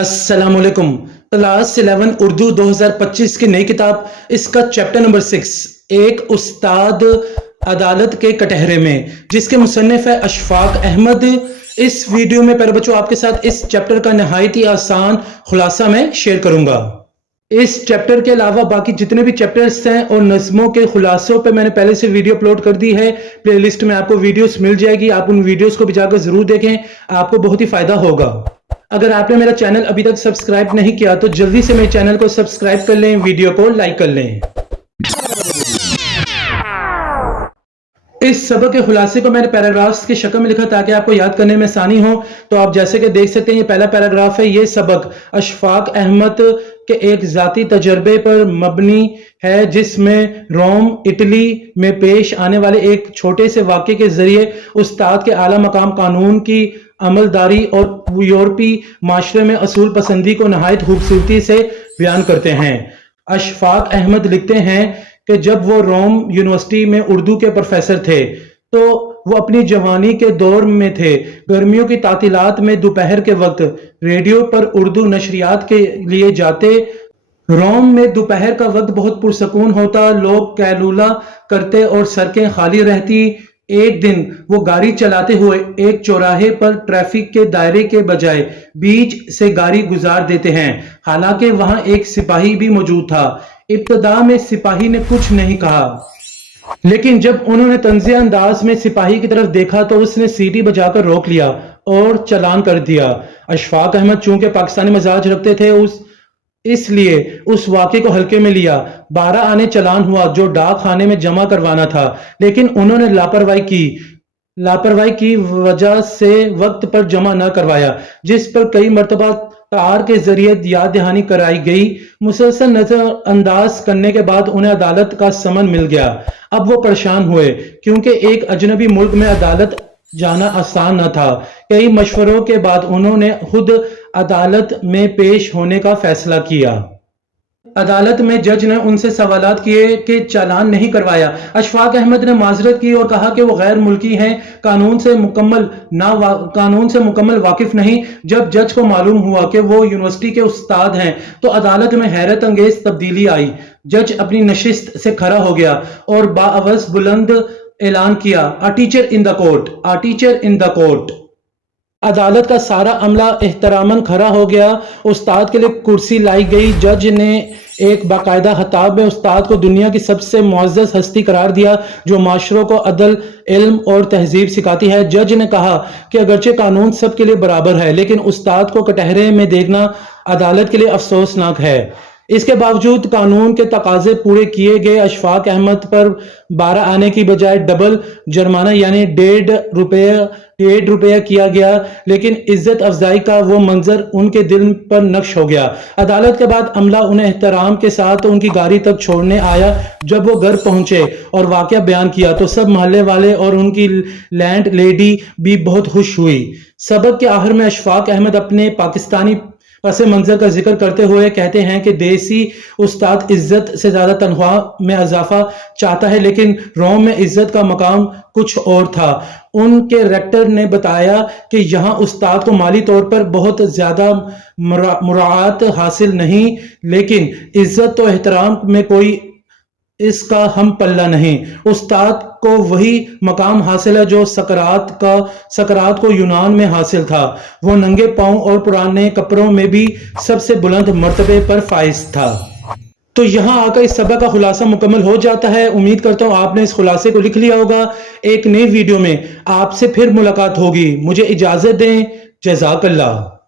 अस्सलाम वालेकुम। क्लास 11 उर्दू 2025 की नई किताब, इसका चैप्टर नंबर 6 एक उस्ताद अदालत के कटहरे में, जिसके मुसन्निफ है अशफाक अहमद। इस वीडियो में प्यारे बच्चों आपके साथ इस चैप्टर का नहायत ही आसान खुलासा मैं शेयर करूंगा। इस चैप्टर के अलावा बाकी जितने भी चैप्टर्स हैं और नज़मों के खुलासों पे मैंने पहले से वीडियो अपलोड कर दी है। प्लेलिस्ट में आपको वीडियोस मिल जाएगी, आप उन वीडियोस को भी जाकर जरूर देखें, आपको बहुत ही फायदा होगा। अगर आपने मेरा चैनल अभी तक सब्सक्राइब नहीं किया तो जल्दी से मेरे चैनल को सब्सक्राइब कर लें, वीडियो को लाइक कर लें। इस सबक के खुलासे को मैंने पैराग्राफ्स की शक्ल में लिखा ताकि आपको याद करने में आसानी हो। तो आप जैसे कि देख सकते हैं, ये पहला पैराग्राफ है। ये सबक अशफाक अहमद के एक जाती तजर्बे पर मबनी है, जिसमें रोम इटली में पेश आने वाले एक छोटे से वाक़े के जरिए उस्ताद के आला मकाम कानून की अमलदारी और यूरोपी माशरे में असूल पसंदी को नहायत खूबसूरती से बयान करते हैं। अशफाक अहमद लिखते हैं कि जब वो रोम यूनिवर्सिटी में उर्दू के प्रोफेसर थे तो वो अपनी जवानी के दौर में थे। गर्मियों की तातीलात में दोपहर के वक्त रेडियो पर उर्दू नशरियात के लिए जाते। रोम में दोपहर का वक्त बहुत पुरसकून होता, लोग कैलूला करते और सड़कें खाली रहती। एक दिन वो गाड़ी चलाते हुए एक चौराहे पर ट्रैफिक के दायरे के बजाय बीच से गाड़ी गुजार देते हैं। हालांकि वहां एक सिपाही भी मौजूद था। इब्तदा में सिपाही ने कुछ नहीं कहा, लेकिन जब उन्होंने तंज़े अंदाज में सिपाही की तरफ देखा तो उसने सीटी बजाकर रोक लिया और चालान कर दिया। अशफाक अहमद चूंकि पाकिस्तानी मिजाज रखते थे, इसलिए उस वाक़े को हल्के में लिया। 12 आने चालान हुआ जो डाक खाने में जमा करवाना था, लेकिन उन्होंने लापरवाही की वजह से वक्त पर जमा न करवाया, जिस पर कई मरतबा तार के जरिए याद दहानी कराई गई। मुसलसल नजरअंदाज करने के बाद उन्हें अदालत का समन मिल गया। अब वो परेशान हुए क्योंकि एक अजनबी मुल्क में अदालत जाना आसान न था। कई मशवरों के बाद उन्होंने खुद अदालत में पेश होने का फैसला किया। अदालत में जज ने उनसे सवालात किए कि चालान नहीं करवाया। अशफाक अहमद ने माजरत की और कहा कि वो गैर मुल्की हैं, कानून से मुकम्मल वाकिफ नहीं। जब जज को मालूम हुआ कि वो यूनिवर्सिटी के उस्ताद हैं तो अदालत में हैरत अंगेज तब्दीली आई। जज अपनी नशिस्त से खड़ा हो गया और बाआवाज़ बुलंद ऐलान किया, a teacher in the court, a teacher in the court. अदालत का सारा अमला एहतरामन खड़ा हो गया। उस्ताद के लिए कुर्सी लाई गई। जज ने एक बाकायदा खिताब में उस्ताद को दुनिया की सबसे मुअज़्ज़ज़ हस्ती करार दिया जो माशरों को अदल, इल्म और तहजीब सिखाती है। जज ने कहा कि अगरचे कानून सबके लिए बराबर है, लेकिन उस्ताद को कटहरे में देखना अदालत के लिए अफसोसनाक है। इसके बावजूद कानून के तकाजे पूरे किए गए। अशफाक अहमद पर 12 आने की बजाय डबल जुर्माना यानी 1.5 रुपया किया गया, लेकिन इज्जत अफजाई का वो मंजर उनके दिल पर नक्श हो गया। अदालत के बाद अमला उन्हें एहतराम के साथ उनकी गाड़ी तक छोड़ने आया। जब वो घर पहुंचे और वाकया बयान किया तो सब मोहल्ले वाले और उनकी लैंड लेडी भी बहुत खुश हुई। सबक के आखिर में अशफाक अहमद अपने पाकिस्तानी पस मंजर का जिक्र करते हुए कहते हैं कि देसी उस्ताद इज्जत से ज्यादा तनख्वाह में इजाफा चाहता है, लेकिन रोम में इज्जत का मकाम कुछ और था। उनके रेक्टर ने बताया कि यहाँ उस्ताद को माली तौर पर बहुत ज्यादा मुराआत हासिल नहीं, लेकिन इज्जत तो एहतराम में कोई इसका हम पल्ला नहीं। उस्ताद को वही मकाम हासिल है जो सकरात को यूनान में हासिल था। वो नंगे पांव और पुराने कपड़ों में भी सबसे बुलंद मर्तबे पर फाइज था। तो यहाँ आकर इस सबक का खुलासा मुकम्मल हो जाता है। उम्मीद करता हूँ आपने इस खुलासे को लिख लिया होगा। एक नई वीडियो में आपसे फिर मुलाकात होगी। मुझे इजाजत दें। जज़ाकल्लाह।